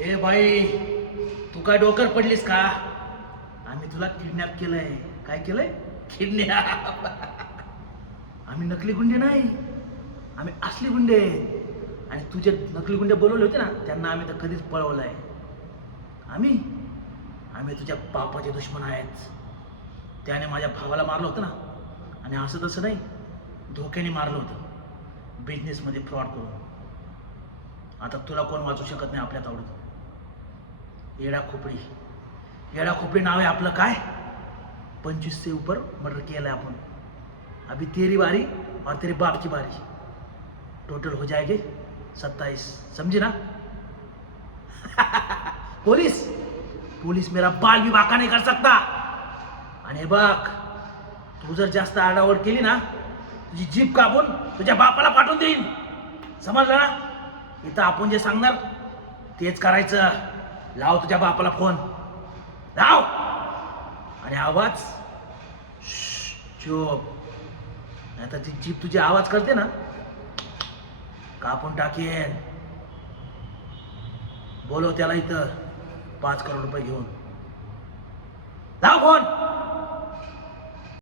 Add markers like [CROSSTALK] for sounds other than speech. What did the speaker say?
ए बाई तू काय डोकर पडलीस का? आम्ही तुला किडनॅप केलंय. काय केलंय? किडनॅप आम्ही नकली गुंडे नाही. आम्ही असली गुंडे. आणि तुझे नकली गुंडे बोलवले होते ना त्यांना आम्ही तर कधीच पळवलंय. आम्ही? आम्ही तुझ्या बापाचे दुश्मन आहेत. त्याने माझ्या भावाला मारलं होतं ना. आणि असं तसं नाही धोक्याने मारलं होतं. बिझनेसमध्ये फ्रॉड करून. आता तुला कोण वाचू शकत नाही आपल्या आवडतो? येडा खोपडी. येडा खोपडी नाव आहे आपलं काय? पंचवीसचे उपर ऊपर मर्डर केलं आहे आपण. अभी तेरी बारी और तेरे बाप की बारी. टोटल हो जाएंगे सत्ताईस. समझे ना? [LAUGHS] पोलीस! पोलीस मेरा बाल भी वाका नहीं कर सकता। आणि हे बघ तू जर जास्त आडावड केली ना तुझी जीप कापून तुझ्या बापाला पाठवून देईन. समजलं ना? इथं आपण जे सांगणार तेच करायचं. लाव तुझ्या बापाला फोन. लाव! आणि आवाज. चोप चुप. नाही तर ती जीप तुझी आवाज करते ना कापून टाकेन. बोलव त्याला इथं. पाच करोड रुपये घेऊन. लाव फोन!